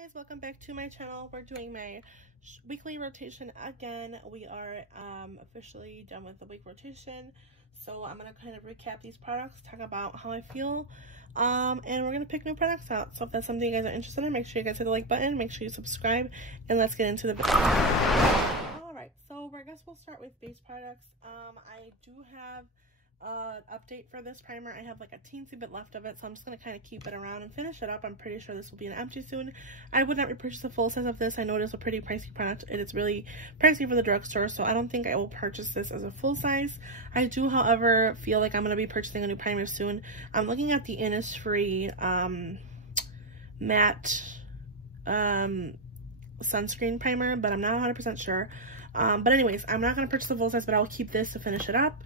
Guys, welcome back to my channel. We're doing my weekly rotation again. We are officially done with the week rotation, so I'm gonna kind of recap these products, talk about how I feel, and we're gonna pick new products out. So if that's something you guys are interested in, make sure you guys hit the like button, make sure you subscribe, and let's get into the video. All right, so I guess we'll start with base products. I do have update for this primer. I have like a teensy bit left of it, so I'm just going to kind of keep it around and finish it up. I'm pretty sure this will be an empty soon. I would not repurchase a full size of this. I know it is a pretty pricey product. It is really pricey for the drugstore, so I don't think I will purchase this as a full size. I do, however, feel like I'm going to be purchasing a new primer soon. I'm looking at the Innisfree matte sunscreen primer, but I'm not 100% sure. But anyways, I'm not going to purchase a full size, but I'll keep this to finish it up.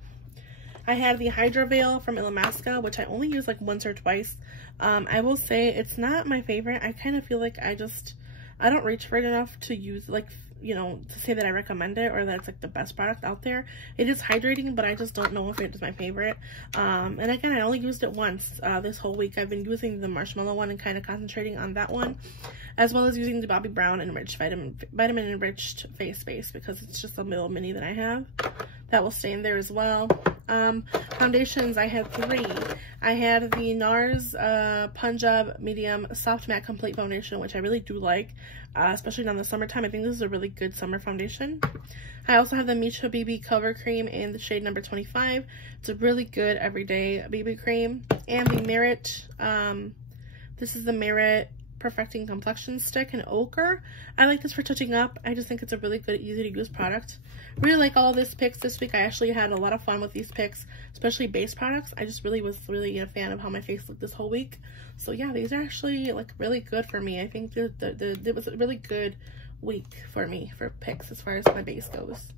I have the Hydra Veil from Illamasqua, which I only use like once or twice. I will say it's not my favorite. I kind of feel like I don't reach for it enough to use, like, you know, to say that I recommend it or that it's like the best product out there. It is hydrating, but I just don't know if it is my favorite. And again, I only used it once this whole week. I've been using the marshmallow one and kind of concentrating on that one, as well as using the Bobbi Brown Enriched Vitamin Enriched Face Base, because it's just a little mini that I have. That will stay in there as well. Foundations, I had 3. I had the Nars Punjab Medium Soft Matte Complete Foundation, which I really do like, especially in the summertime. I think this is a really good summer foundation. I also have the Micho BB Cover Cream in the shade number 25. It's a really good everyday BB cream. And the Merit, this is the Merit Perfecting Complexion Stick in Ochre. I like this for touching up. I just think it's a really good, easy to use product. Really like all this picks this week. I actually had a lot of fun with these picks, especially base products. I just was really a fan of how my face looked this whole week. So yeah, these are actually like really good for me. I think it was a really good week for me for picks as far as my base goes.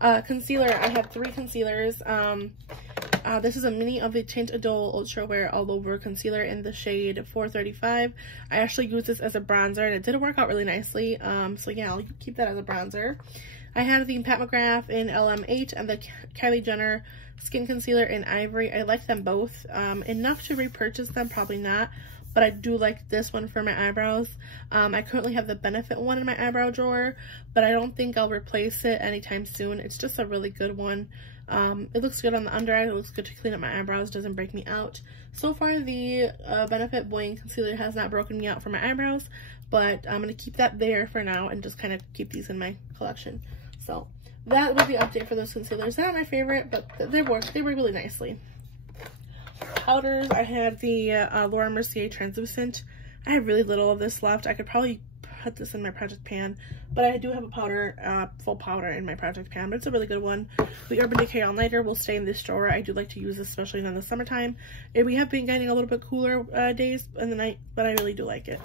Concealer, I have 3 concealers. This is a mini of the Tint Idole Ultra Wear All Over Concealer in the shade 435. I actually use this as a bronzer, and it did work out really nicely. So yeah, I'll keep that as a bronzer. I had the Pat McGrath in LM8 and the Kylie Jenner Skin Concealer in Ivory. I like them both. Enough to repurchase them, probably not, but I do like this one for my eyebrows. I currently have the Benefit one in my eyebrow drawer, but I don't think I'll replace it anytime soon. It's just a really good one. It looks good on the under eye. It looks good to clean up my eyebrows. Doesn't break me out. So far, the Benefit Buoyant Concealer has not broken me out for my eyebrows, but I'm going to keep that there for now and just kind of keep these in my collection. So that was the update for those concealers. They're not my favorite, but they work really nicely. Powders, I had the Laura Mercier Translucent. I have really little of this left. I could probably put this in my project pan, but I do have a powder, full powder in my project pan, but it's a really good one. The Urban Decay All Nighter will stay in this drawer. I do like to use this, especially in the summertime. And we have been getting a little bit cooler days in the night, but I really do like it.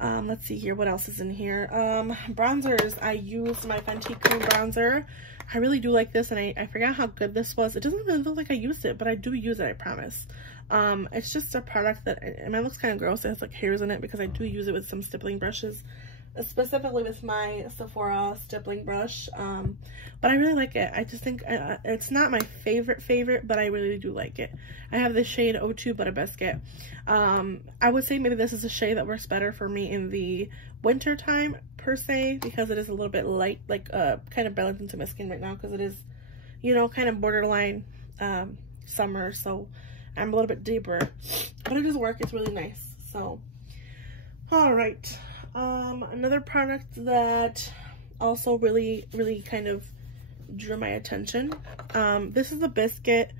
Let's see here, what else is in here? Bronzers, I used my Fenty Cream Bronzer. I really do like this, and I forgot how good this was. It doesn't really look like I used it, but I do use it, I promise. It's just a product that, it looks kind of gross. It has like hairs in it because I do use it with some stippling brushes, specifically with my Sephora stippling brush. But I really like it. I just think it's not my favorite, but I really do like it. I have the shade 02 Butter Biscuit. I would say maybe this is a shade that works better for me in the winter time per se, because it is a little bit light, like kind of blends into my skin right now because it is, you know, kind of borderline summer, so I'm a little bit deeper, but it does work. It's really nice. So all right, another product that also really kind of drew my attention, this is a Biscuit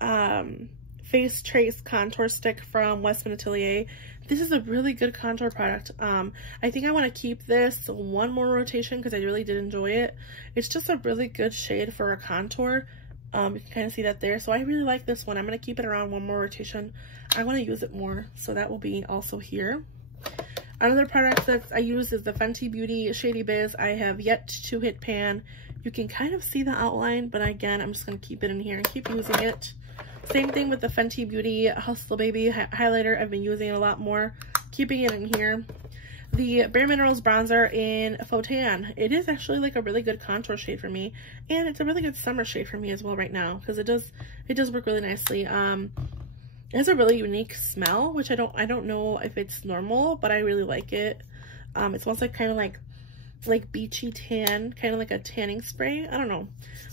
Face Trace Contour Stick from Westman Atelier. This is a really good contour product. I think I want to keep this one more rotation because I really did enjoy it. It's just a really good shade for a contour. You can kind of see that there. So I really like this one. I'm going to keep it around one more rotation. I want to use it more, so that will be also here. Another product that I use is the Fenty Beauty Shady Biz. I have yet to hit pan. You can kind of see the outline, but again, I'm just going to keep it in here and keep using it. Same thing with the Fenty Beauty Hustle Baby highlighter. I've been using it a lot more, keeping it in here. The Bare Minerals bronzer in Faux Tan. It is actually like a really good contour shade for me, and it's a really good summer shade for me as well right now because it does work really nicely. It has a really unique smell, which I don't know if it's normal, but I really like it. It smells like kind of like beachy tan, kind of like a tanning spray. I don't know,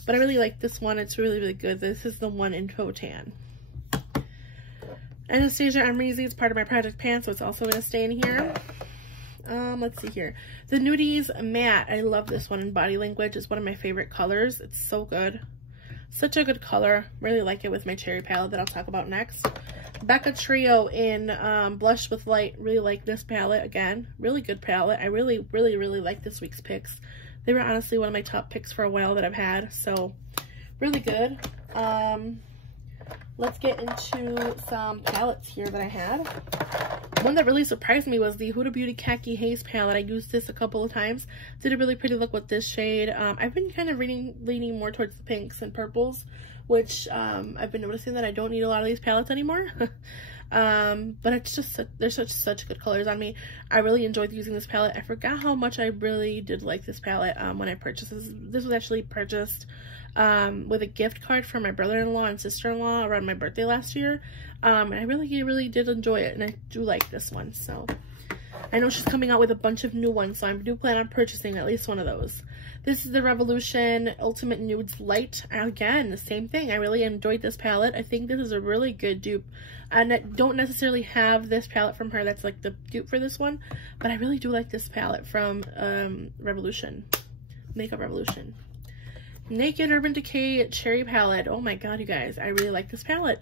but I really like this one. It's really, really good. This is the one in Faux Tan. Anastasia Amrezy, it's part of my project pan, so it's also going to stay in here. Let's see here. The Nudes Matte. I love this one in Body Language. It's one of my favorite colors. It's so good. Such a good color. Really like it with my cherry palette that I'll talk about next. Becca Trio in Blush with Light. Really like this palette. Again, really good palette. I really, really, really like this week's picks. They were honestly one of my top picks for a while that I've had. So, really good. Let's get into some palettes here that I had. One that really surprised me was the Huda Beauty Khaki Haze palette. I used this a couple of times. Did a really pretty look with this shade. I've been kind of leaning more towards the pinks and purples, which I've been noticing that I don't need a lot of these palettes anymore. But it's just, there's such good colors on me. I really enjoyed using this palette. I forgot how much I really did like this palette when I purchased this. This was actually purchased with a gift card from my brother-in-law and sister-in-law around my birthday last year. And I really did enjoy it, and I do like this one. So I know she's coming out with a bunch of new ones, so I do plan on purchasing at least one of those. This is the Revolution Ultimate Nudes Light. Again, the same thing. I really enjoyed this palette. I think this is a really good dupe. And I don't necessarily have this palette from her that's like the dupe for this one, but I really do like this palette from Revolution, Makeup Revolution. Naked Urban Decay Cherry Palette. Oh my god, you guys, I really like this palette.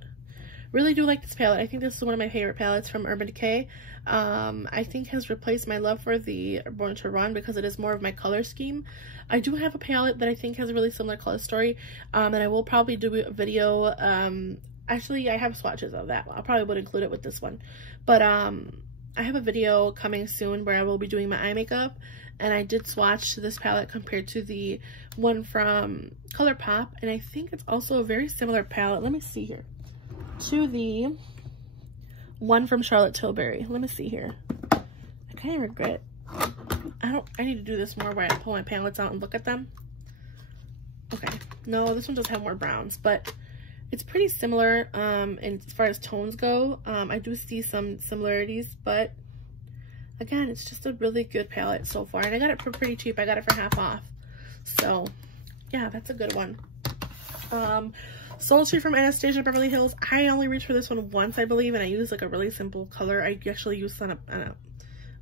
Really do like this palette. I think this is one of my favorite palettes from Urban Decay. I think has replaced my love for the Born to Run because it is more of my color scheme. I do have a palette that I think has a really similar color story, and I will probably do a video. Actually, I have swatches of that. I probably would include it with this one. But I have a video coming soon where I will be doing my eye makeup, and I did swatch this palette compared to the one from ColourPop, and I think it's also a very similar palette. Let me see here. To the one from Charlotte Tilbury. Let me see here. I kind of regret. I need to do this more where I pull my palettes out and look at them. Okay. No, this one does have more browns, but it's pretty similar and as far as tones go. I do see some similarities, but again, it's just a really good palette so far. And I got it for pretty cheap. I got it for half off. So, yeah, that's a good one. Sultry from Anastasia Beverly Hills. I only reached for this one once, I believe, and I used like a really simple color. I actually used it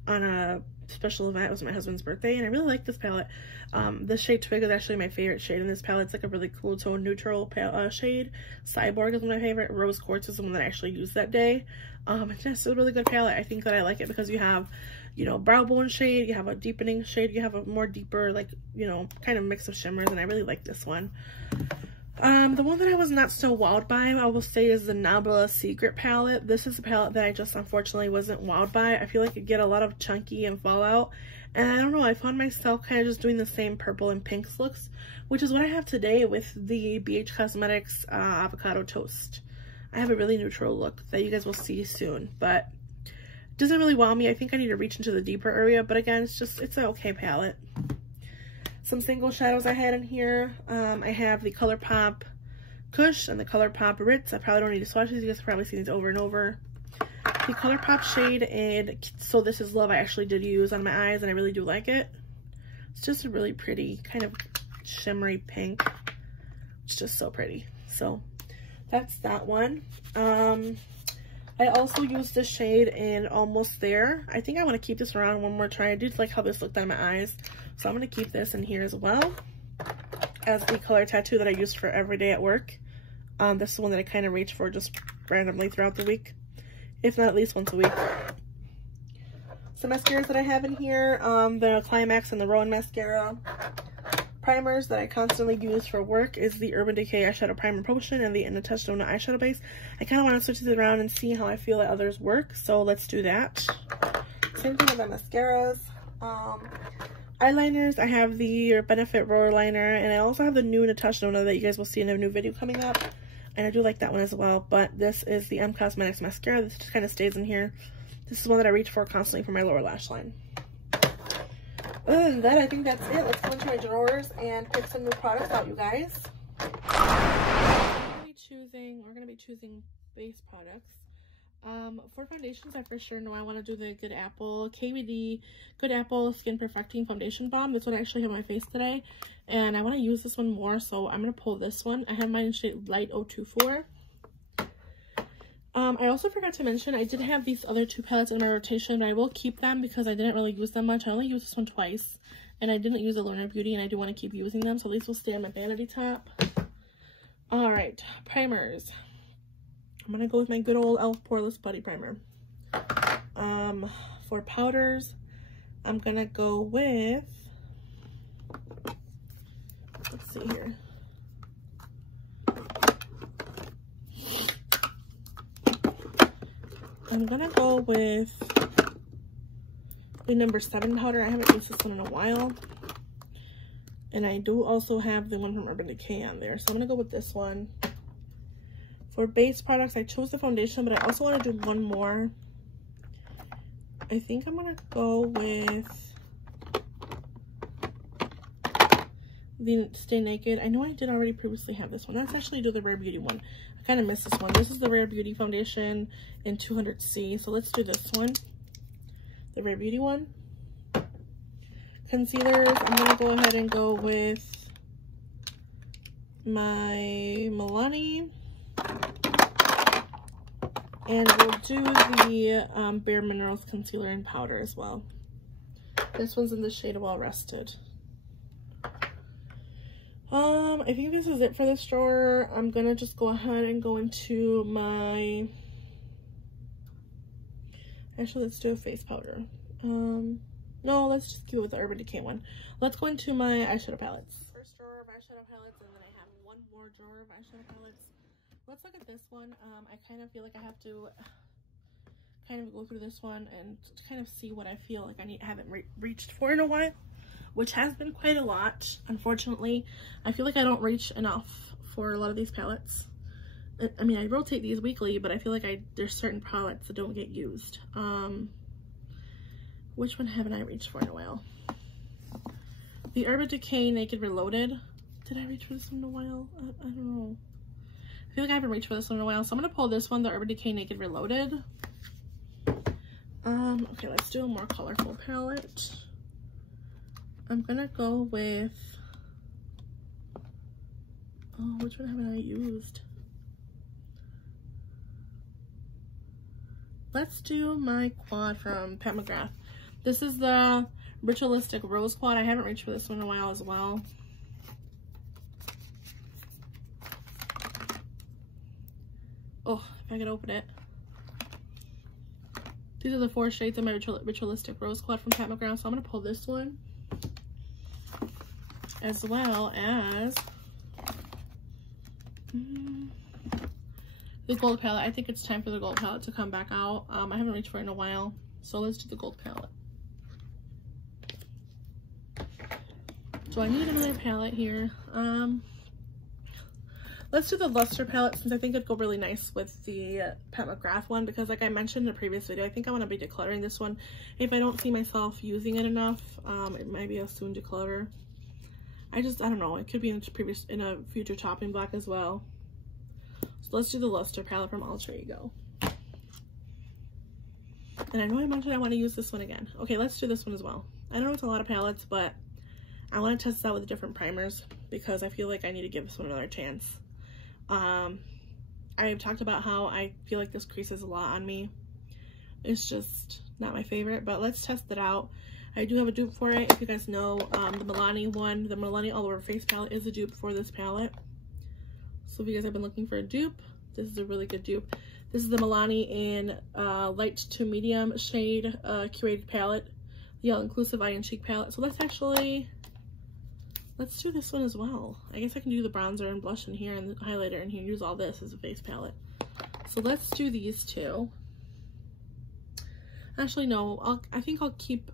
on a special event. It was my husband's birthday, and I really like this palette. This shade Twig is actually my favorite shade in this palette. It's like a really cool tone neutral shade. Cyborg is one of my favorite. Rose Quartz is the one that I actually used that day. It's just a really good palette. I think that I like it because you have, you know, brow bone shade, you have a deepening shade, you have a more deeper, like, you know, kind of mix of shimmers, and I really like this one. The one that I was not so wowed by, I will say, is the Novella Secret palette. This is a palette that I just unfortunately wasn't wowed by. I feel like it get a lot of chunky and fallout, and I don't know, I found myself kind of just doing the same purple and pinks looks, which is what I have today with the BH Cosmetics Avocado Toast. I have a really neutral look that you guys will see soon, but it doesn't really wow me. I think I need to reach into the deeper area, but again, it's an okay palette. Some single shadows I had in here. I have the ColourPop Kush and the ColourPop Ritz. I probably don't need to swatch these. You guys have probably seen these over and over. The ColourPop shade and So This Is Love I actually did use on my eyes, and I really do like it. It's just a really pretty kind of shimmery pink. It's just so pretty. So that's that one. I also used this shade in Almost There. I think I want to keep this around one more try. I do like how this looked on my eyes. So I'm going to keep this in here as well as the color tattoo that I used for every day at work. This is one that I kind of reach for just randomly throughout the week, if not at least once a week. Some mascaras that I have in here, the Climax and the Rowan mascara. Primers that I constantly use for work is the Urban Decay Eyeshadow Primer Potion and the Anastasia Eyeshadow Base. I kind of want to switch these around and see how I feel that others work, so let's do that. Same thing with the mascaras. Eyeliners, I have the Benefit Roller Liner, and I also have the new Natasha that you guys will see in a new video coming up, and I do like that one as well. But this is the M Cosmetics mascara. This just kind of stays in here. This is one that I reach for constantly for my lower lash line. Other than that, I think that's it. Let's go into my drawers and pick some new products out, you guys. We're gonna be choosing base products. For foundations, I for sure know I want to do the Good Apple KVD Good Apple Skin Perfecting Foundation Balm. This one I actually have on my face today, and I want to use this one more, so I'm going to pull this one. I have mine in shade Light 024. I also forgot to mention, I did have these other two palettes in my rotation, but I will keep them because I didn't really use them much. I only used this one twice, and I didn't use a Lunar Beauty, and I do want to keep using them, so these will stay on my vanity top. Alright, primers. I'm going to go with my good old e.l.f. Poreless Putty Primer. For powders, I'm going to go with, let's see here. I'm going to go with the number 7 powder. I haven't used this one in a while. And I do also have the one from Urban Decay on there. So I'm going to go with this one. For base products, I chose the foundation, but I also want to do one more. I think I'm going to go with the Stay Naked. I know I did already previously have this one. Let's actually do the Rare Beauty one. I kind of missed this one. This is the Rare Beauty foundation in 200C. So let's do this one. The Rare Beauty one. Concealers, I'm going to go ahead and go with my Millennial. And we'll do the Bare Minerals concealer and powder as well. This one's in the shade Well Rested. I think this is it for this drawer. I'm gonna just go ahead and go into my, actually let's do a face powder. No, let's just go with the Urban Decay one. Let's go into my eyeshadow palettes. First drawer of eyeshadow palettes, and then I have one more drawer of eyeshadow palettes. Let's look at this one. I kind of feel like I have to kind of go through this one and kind of see what I feel like I haven't reached for in a while, which has been quite a lot. Unfortunately, I feel like I don't reach enough for a lot of these palettes. I mean, I rotate these weekly, but I feel like there's certain palettes that don't get used. Which one haven't I reached for in a while? The Urban Decay Naked Reloaded. Did I reach for this one in a while? I don't know. I feel like I haven't reached for this one in a while, so I'm going to pull this one, the Urban Decay Naked Reloaded. Okay, let's do a more colorful palette. I'm going to go with, oh, which one haven't I used? Let's do my quad from Pat McGrath. This is the Ritualistic Rose Quad. I haven't reached for this one in a while as well. Oh, if I could open it. These are the 4 shades of my Ritualistic Rose Quad from Pat McGrath. So I'm going to pull this one. As well as the gold palette. I think it's time for the gold palette to come back out. I haven't reached for it in a while. So let's do the gold palette. Do I need another palette here? Let's do the Luster palette, since I think it'd go really nice with the Pat McGrath one, because like I mentioned in a previous video, I think I want to be decluttering this one. If I don't see myself using it enough, it might be a soon declutter. I don't know, it could be in a future chopping block as well. So let's do the Luster palette from Alter Ego. And I know I mentioned I want to use this one again. Okay, let's do this one as well. I know it's a lot of palettes, but I want to test this out with different primers because I feel like I need to give this one another chance. I've talked about how I feel like this creases a lot on me. It's just not my favorite, but let's test it out. I do have a dupe for it. If you guys know, the Millennial one, the Millennial All Over Face palette is a dupe for this palette. So if you guys have been looking for a dupe, this is a really good dupe. This is the Milani in light to medium shade curated palette, the All Inclusive Eye and Cheek palette. So let's do this one as well. I guess I can do the bronzer and blush in here and the highlighter in here and use all this as a face palette. So let's do these two. Actually, no, I think I'll keep,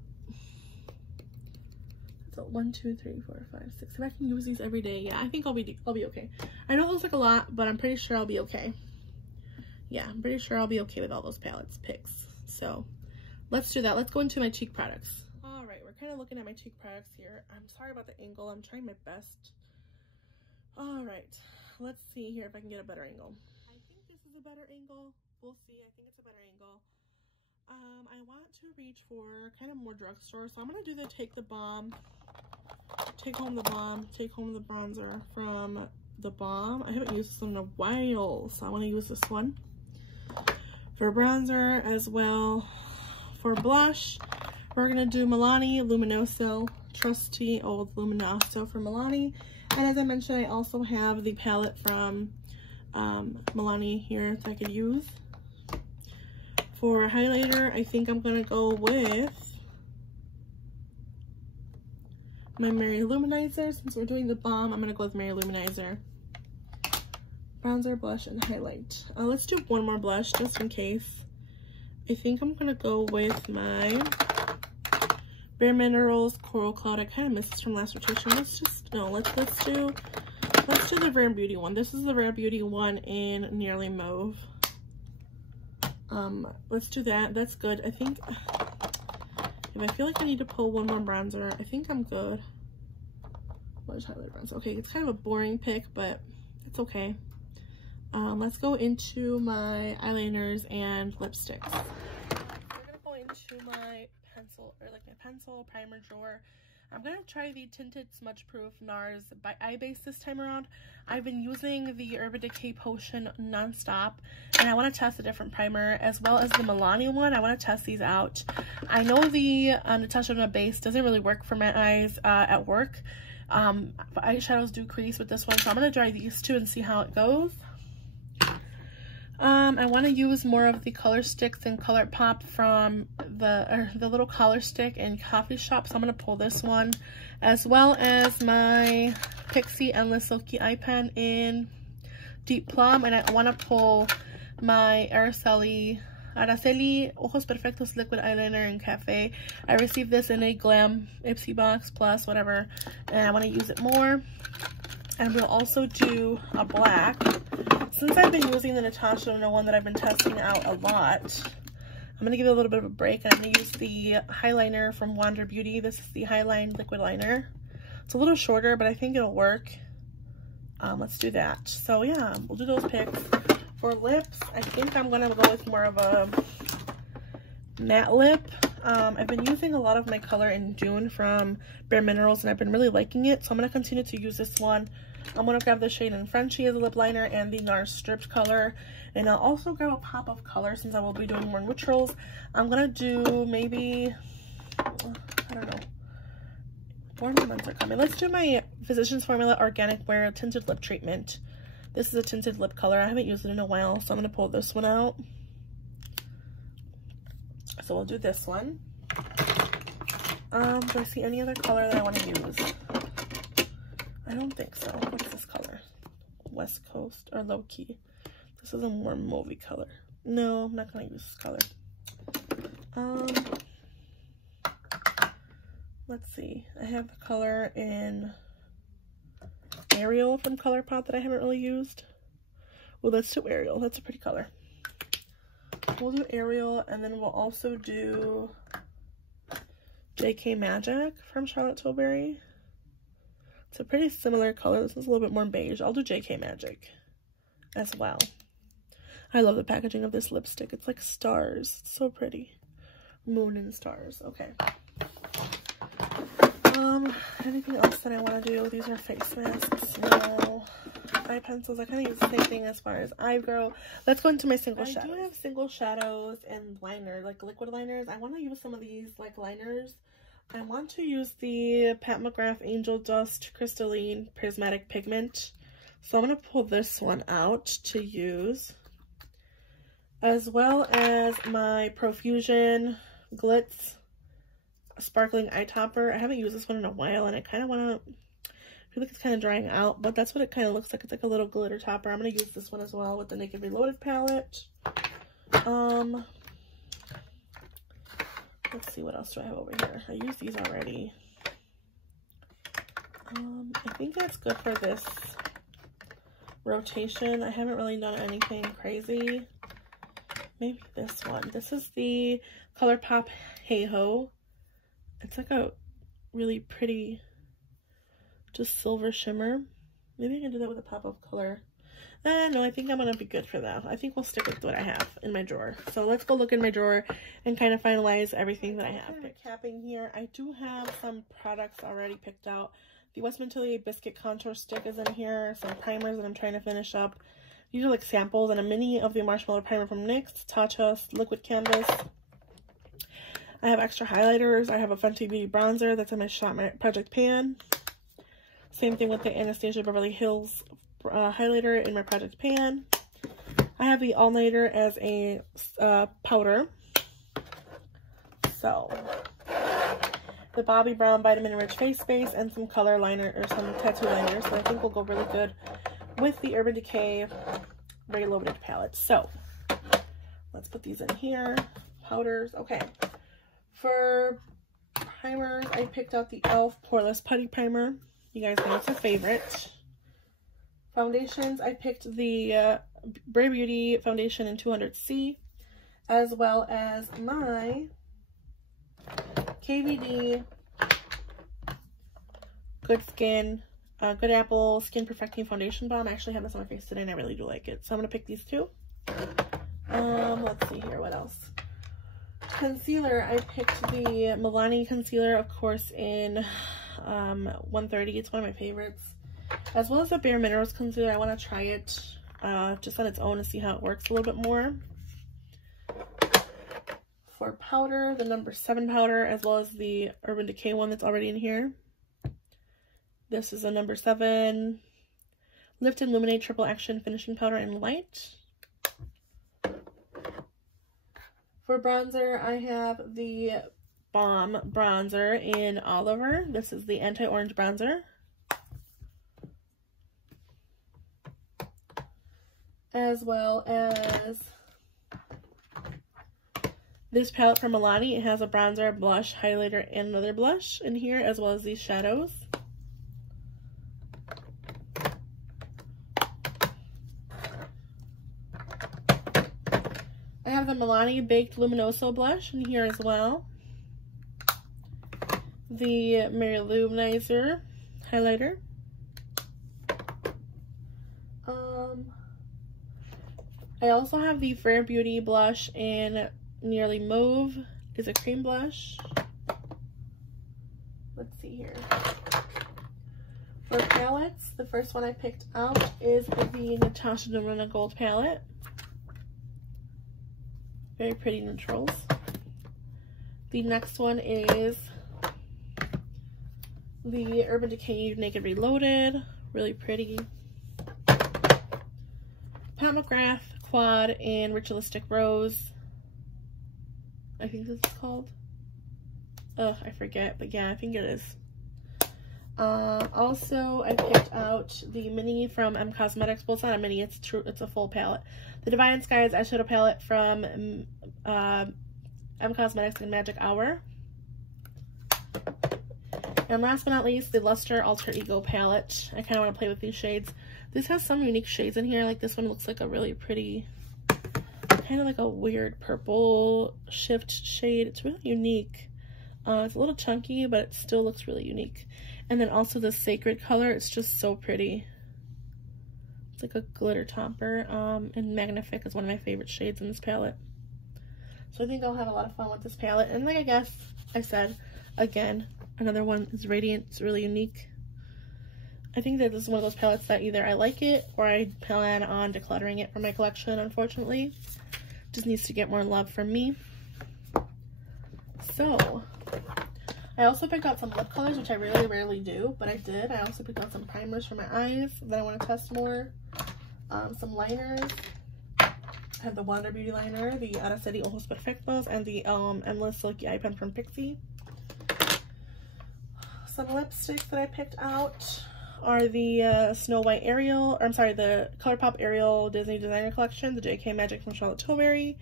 so 1, 2, 3, 4, 5, 6. If I can use these every day, yeah, I think I'll be okay. I know it looks like a lot, but I'm pretty sure I'll be okay. Yeah, I'm pretty sure I'll be okay with all those palettes picks. So let's do that. Let's go into my cheek products. All right, we're kind of looking at my cheek products here. I'm sorry about the angle. I'm trying my best. All right, let's see here if I can get a better angle. I think this is a better angle. We'll see. I think it's a better angle. I want to reach for kind of more drugstore, so I'm gonna do the Take Home the bronzer from the Balm. I haven't used this one in a while, so I want to use this one for bronzer. As well for blush, we're gonna do Milani Luminoso, trusty old Luminoso for Milani. And as I mentioned, I also have the palette from Milani here that I could use. For highlighter, I think I'm gonna go with my Mary Luminizer. Since we're doing the Balm, I'm gonna go with Mary Luminizer. Bronzer, blush, and highlight. Let's do one more blush just in case. I think I'm gonna go with my Bare Minerals Coral Cloud. I kind of missed this from last rotation. Let's do the Rare Beauty one. This is the Rare Beauty one in Nearly Mauve. Let's do that. That's good. I think if I feel like I need to pull one more bronzer, I think I'm good. Blush, highlight, bronzer. Okay, it's kind of a boring pick, but it's okay. Let's go into my eyeliners and lipsticks. We're gonna go into my pencil primer drawer. I'm gonna try the Tinted Smudge Proof Nars by Eye Base this time around. I've been using the Urban Decay Potion non-stop, and I want to test a different primer as well as the Milani one. I want to test these out. I know the Anastasia base doesn't really work for my eyes at work. Eyeshadows do crease with this one, so I'm gonna try these two and see how it goes. I want to use more of the color sticks and Color Pop from the little color stick in Coffee Shop, so I'm going to pull this one, as well as my Pixie Endless Silky Eye Pen in Deep Plum, and I want to pull my Araceli Ojos Perfectos Liquid Eyeliner in Cafe. I received this in a Glam Ipsy box plus whatever, and I want to use it more. And we'll also do a black. Since I've been using the Natasha one that I've been testing out a lot, I'm going to give it a little bit of a break, and I'm going to use the highliner from Wander Beauty. This is the Highline Liquid Liner. It's a little shorter, but I think it'll work. Let's do that. So yeah, we'll do those picks. For lips, I think I'm going to go with more of a matte lip. I've been using a lot of my color in June from Bare Minerals, and I've been really liking it, so I'm going to continue to use this one. I'm going to grab the shade in Frenchie as a lip liner and the Nars Stripped color, and I'll also grab a pop of color since I will be doing more neutrals. I'm going to do maybe, I don't know, more months are coming. Let's do my Physicians Formula Organic Wear Tinted Lip Treatment. This is a tinted lip color. I haven't used it in a while, so I'm going to pull this one out. So we'll do this one. Do I see any other color that I want to use? I don't think so. What's this color? West Coast or Low Key. This is a more mauvey color. No, I'm not going to use this color. Let's see. I have the color in Ariel from ColourPop that I haven't really used. Well, let's do Ariel. That's a pretty color. We'll do Ariel, and then we'll also do JK Magic from Charlotte Tilbury. It's a pretty similar color. This is a little bit more beige. I'll do JK Magic as well. I love the packaging of this lipstick. It's like stars. It's so pretty. Moon and stars. Okay. Anything else that I want to do? These are face masks. No. Eye pencils. I kind of use the same thing as far as eyebrow. Let's go into my single shadows. I do have single shadows and liner, like liquid liners. I want to use some of these like liners. I want to use the Pat McGrath Angel Dust Crystalline Prismatic Pigment. So I'm going to pull this one out to use. As well as my Profusion Glitz Sparkling Eye Topper. I haven't used this one in a while, and I kind of want to, I feel like it's kind of drying out, but that's what it kind of looks like. It's like a little glitter topper. I'm going to use this one as well with the Naked Reloaded palette. Let's see, what else do I have over here? I used these already. I think that's good for this rotation. I haven't really done anything crazy. Maybe this one. This is the ColourPop Hey Ho. It's like a really pretty, just silver shimmer. Maybe I can do that with a pop of color. No, I think I'm going to be good for that. I think we'll stick with what I have in my drawer. So let's go look in my drawer and kind of finalize everything that I have. Recapping here, I do have some products already picked out. The West Montilly Biscuit Contour Stick is in here. Some primers that I'm trying to finish up. These are like samples, and a mini of the Marshmallow Primer from NYX, Tatcha Liquid Canvas. I have extra highlighters. I have a Fenty Beauty bronzer that's in my Shop My Project pan. Same thing with the Anastasia Beverly Hills highlighter in my project pan. I have the All Nighter as a powder. So, the Bobbi Brown Vitamin Rich Face Base and some color liner or some tattoo liners. So I think will go really good with the Urban Decay Very Loaded palette. So, let's put these in here. Powders. Okay. For primers, I picked out the e.l.f. Poreless Putty Primer. You guys know it's a favorite. Foundations, I picked the Bare Beauty Foundation in 200C, as well as my KVD Good Skin, Good Apple Skin Perfecting Foundation Balm. I actually have this on my face today and I really do like it. So I'm going to pick these two. Let's see here, what else? Concealer, I picked the Milani Concealer, of course, in 130. It's one of my favorites. As well as the Bare Minerals Concealer. I want to try it just on its own to see how it works a little bit more. For powder, the number 7 powder, as well as the Urban Decay one that's already in here. This is a number 7 Lift and Illuminate Triple Action Finishing Powder in Light. For bronzer, I have the Balm Bronzer in Oliver. This is the Anti-Orange Bronzer. As well as this palette from Milani. It has a bronzer, blush, highlighter, and another blush in here, as well as these shadows. I have the Milani Baked Luminoso blush in here as well. The Mary Luminizer highlighter. I also have the Fair Beauty blush in Nearly Mauve. Is a cream blush. Let's see here. For palettes, the first one I picked out is the Natasha Denona Gold palette. Very pretty neutrals. The next one is the Urban Decay Naked Reloaded. Really pretty. Pat McGrath Quad and Ritualistic Rose. I think this is called. Ugh, I forget, but yeah, I think it is. Also, I picked out the mini from M Cosmetics. Well, it's not a mini, it's a full palette. The Divine Skies eyeshadow palette from M Cosmetics and Magic Hour. And last but not least, the Luster Alter Ego palette. I kind of want to play with these shades. This has some unique shades in here. Like this one looks like a really pretty, kind of like a weird purple shift shade. It's really unique. It's a little chunky, but it still looks really unique. And then also the Sacred color. It's just so pretty. It's like a glitter topper. And Magnifique is one of my favorite shades in this palette. So I think I'll have a lot of fun with this palette. And like I said, again, another one is Radiant. It's really unique. I think that this is one of those palettes that either I like it or I plan on decluttering it from my collection, unfortunately. Just needs to get more love from me. So, I also picked out some lip colors, which I really rarely do, but I did. I also picked out some primers for my eyes that I want to test more. Some liners. I have the Wonder Beauty liner, the Anastasia Ojos Perfectos, and the Endless Silky Eye Pen from Pixie. Some lipsticks that I picked out are the Snow White Ariel, or I'm sorry, the ColourPop Ariel Disney Designer Collection, the JK Magic from Charlotte Tilbury,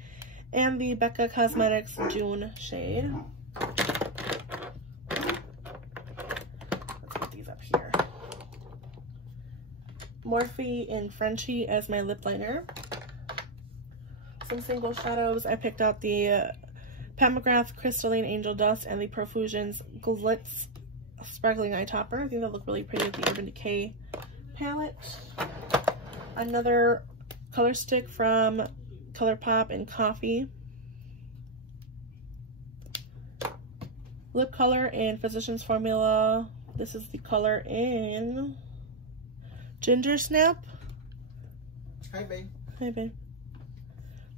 and the Becca Cosmetics June shade. Let's put these up here. Morphe in Frenchie as my lip liner. Some single shadows. I picked out the Pat McGrath Crystalline Angel Dust and the Profusions Glitz Sparkling Eye Topper. I think they'll look really pretty with the Urban Decay palette. another color stick from ColourPop and Coffee. Lip color in Physicians Formula. This is the color in Ginger Snap. Hi, babe. Hi, babe.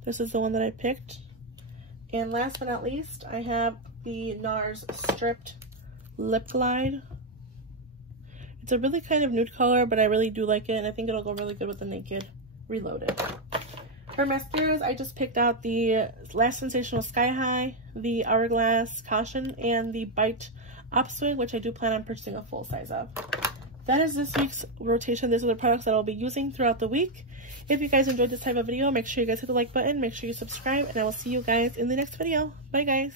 This is the one that I picked. And last but not least, I have the Nars Stripped Lip Glide. It's a really kind of nude color, but I really do like it, and I think it'll go really good with the Naked Reloaded. For mascaras, I just picked out the Lash Sensational Sky High, the Hourglass Caution, and the Bite Upswing, which I do plan on purchasing a full size of. That is this week's rotation. These are the products that I'll be using throughout the week. If you guys enjoyed this type of video, make sure you guys hit the like button, make sure you subscribe, and I will see you guys in the next video. Bye, guys.